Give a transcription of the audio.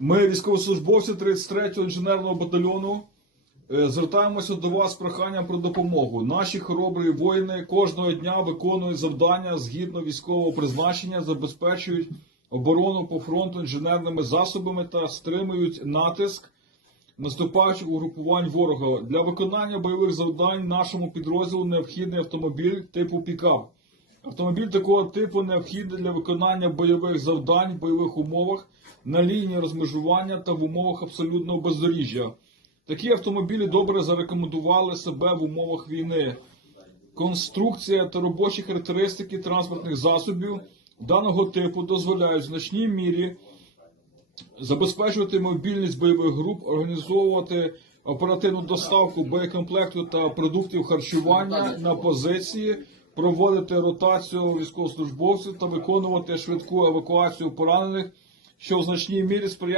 Ми, військовослужбовці 33-го інженерного батальйону, е, звертаємося до вас з проханням про допомогу. Наші хоробрі воїни кожного дня виконують завдання згідно військового призначення, забезпечують оборону по фронту інженерними засобами та стримують натиск наступаючих угрупувань ворога. Для виконання бойових завдань нашому підрозділу необхідний автомобіль типу пікап. Автомобіль такого типу необхідний для виконання бойових завдань в бойових умовах на лінії розмежування та в умовах абсолютного бездоріжжя. Такі автомобілі добре зарекомендували себе в умовах війни. Конструкція та робочі характеристики транспортних засобів даного типу дозволяють в значній мірі забезпечувати мобільність бойових груп, організовувати оперативну доставку боєкомплекту та продуктів харчування на позиції, проводити ротацію військовослужбовців та виконувати швидку евакуацію поранених, що в значній мірі сприяє